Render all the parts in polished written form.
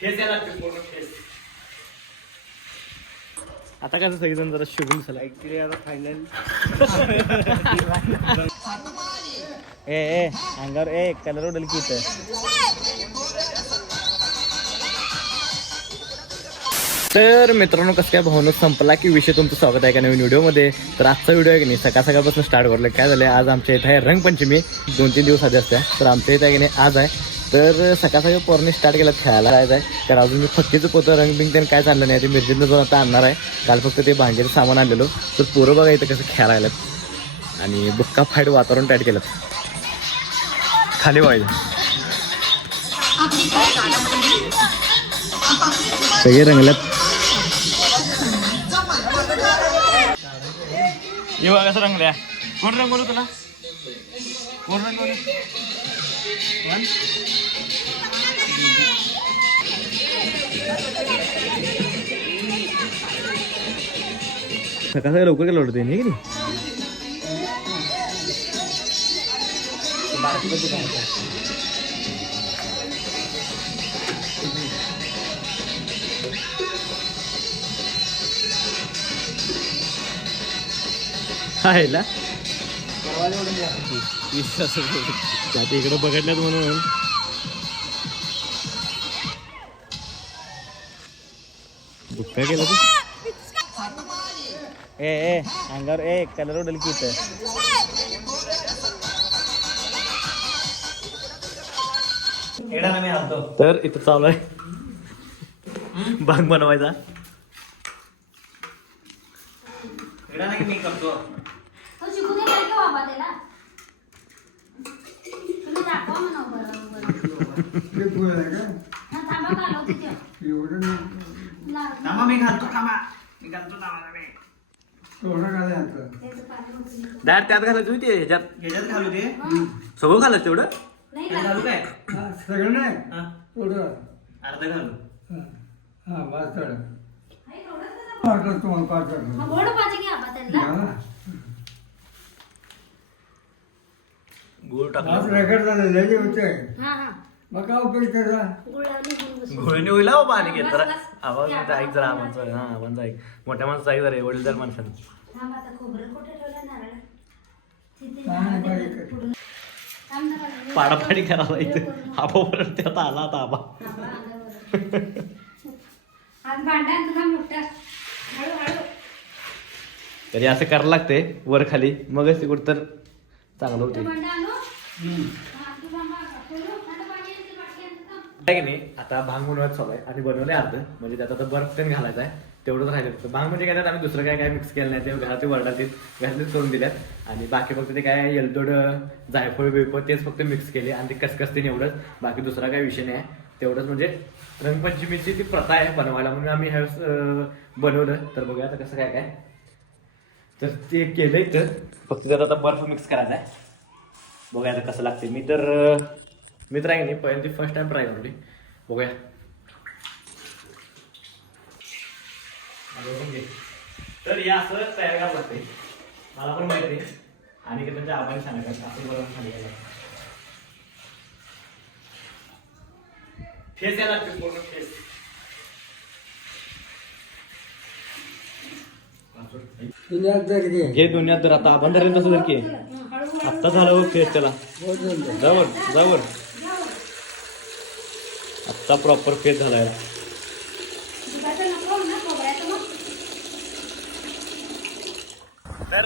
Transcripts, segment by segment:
Face यायला लागते पूर्ण फेस. आता कसं सगळेजण जरा शुगून झालं ऍक्च्युली आता फायनल. ए अंगावर कलर उडल की इथं. तर मित्रांनो कसं काय भावना संपला की विषय तुमचं स्वागत आहे का नवीन व्हिडिओमध्ये. तर आजचा व्हिडिओ आहे की नाही सकाळपासून स्टार्ट करलं. काय झालं आज आमच्या इथं आहे रंगपंचमी 2-3 दिवस आधी असते. तर आमच्या इथं आहे की नाही आज आहे. तर सकाळ पोरने स्टार्ट केलं खेळायला जायचं आहे. तर अजून मी फक्कीचं पोतं रंगबिंग त्यांनी काय चाललं नाही. ते मिरजेनं जाऊन आता आणणार आहे. काल फक्त ते भांड्याचं सामान आणलेलो. तर पोरं बघा इथं कसं खेळायला आणि बुक्का फाईट वातावरण टाईट केलं खाली व्हायचं. सगळे रंगल्यात. ये बघा कसं रंगल्या. कोण रंगवलं तुला? कोण रंगवलं? सकाळ लवकर केलं वाटतं नाही की नाही. आहे ना इकडं बघितल्यात म्हणून बुक्का केलं तू. ए अंगावर कलर उडल की इथं. तर इथं चालू आहे भांग बनवायचा. मी करतो मी घालतो त्यात घालायचं होती ह्याच्यात घालू दे सगळं घालायचं तेवढं घालू काय सगळं नाही अर्धा घालू. गुळ टाकला घोळणी होईल पाणी घेत जरा आवाज ऐक जरा आवाज. हा आवाज ऐक मोठ्या माणसं ऐक जरा वडीलदार माणसानं. पाडापाडी करायला इथं आबा परत त्यात आला आता आबा. तरी असं करायला लागते वर खाली मगच ते कुठं तर चांगलं होते की नाही. आता भांग बनवायचं चालू आहे आणि बनवले अर्ध म्हणजे त्यात आता बर्फ पण घालायचा आहे तेवढंच राहिलं. भांग म्हणजे काय आम्ही दुसरं काय मिक्स केलं नाही. ते घराचे वरडातील घरातलेच करून दिल्यात आणि बाकी फक्त ते काय येलदोड जायफळ बिळफळ तेच फक्त मिक्स केले आणि ते कसकसते एवढंच. बाकी दुसरा काय विषय नाही आहे. तेवढंच म्हणजे रंगपंचमीची ती प्रथा आहे बनवायला म्हणून आम्ही ह्या बनवलं. तर बघूया आता कसं काय काय. तर ते केलंय तर फक्त त्यात आता बर्फ मिक्स करायचा आहे. बघूया आता कसं लागते. मी तर आहे नाही पहिल्यांदा फर्स्ट टाइम ट्राय करते. बघूया तर या असं तयार करावं लागते. मला पण माहिती आहे आणि त्यांच्या आबाने सांगायचं आपण बरोबर सांगायला फेस यायला लागते पूर्ण फेस. घे दुनियात तर आता आपण धरेल तसं जर की आत्ता झालं फेस त्याला जवळ आत्ता प्रॉपर फेस झाला याला.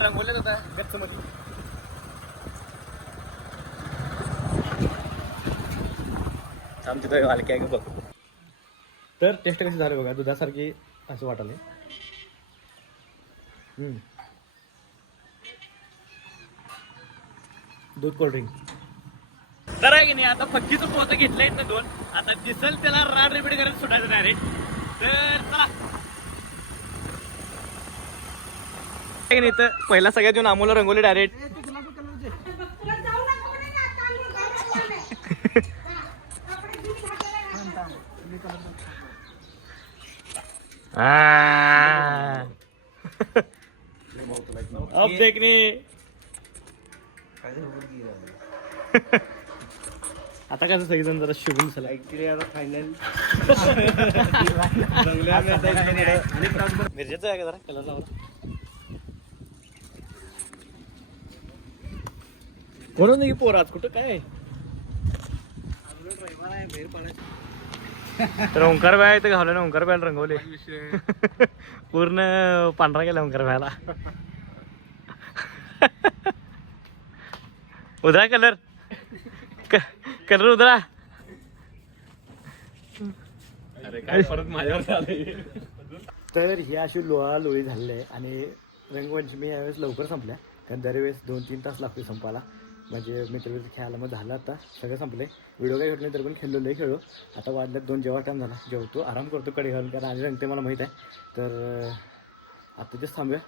रंगवलेच होता गच्च मध्ये. आमची हलकी आहे बघ. तर टेस्ट कशी झाली बघा दुधासारखी असं वाटायला. दूध कोल्ड्रिंक तर आहे की नाही. आता फक्कीचं पोतं घेतलंय ना 2. आता दिसल त्याला राड रिपीट करत सुटायचं डायरेक्ट. तर चला नाही तर पहिला सगळ्यात येऊन आमोला रंगवले डायरेक्ट. अब देखने आता कसं सगळेजण जरा शिकून चला ऍक्च्युली आता फायनल मिरजेचं आहे का जरा कलर लावला म्हणून की पोर आज कुठं काय तर ओंकार बाय इथं घावलं ना ओंकार बायला रंगवले पूर्ण पांढरा गेला ओंकार बायला उधळा कलर कलर उधळा अरे काय परत माझ्यावर झालंय तर ही अशी लोळी झालेली आहे आणि रंगपंचमी यावेळेस लवकर संपल्या कारण दरवेळेस 2-3 तास लागते संपायला म्हणजे मित्र खेळायला मग झालं आता सगळं संपले व्हिडिओ काही घेतले तर पण खेळलो आता वाजल्यात 2 जेव्हा टाईम झाला जेवतो आराम करतो कडे घालून कारण आणि रंगते मला माहीत आहे तर आता तेच थांबूया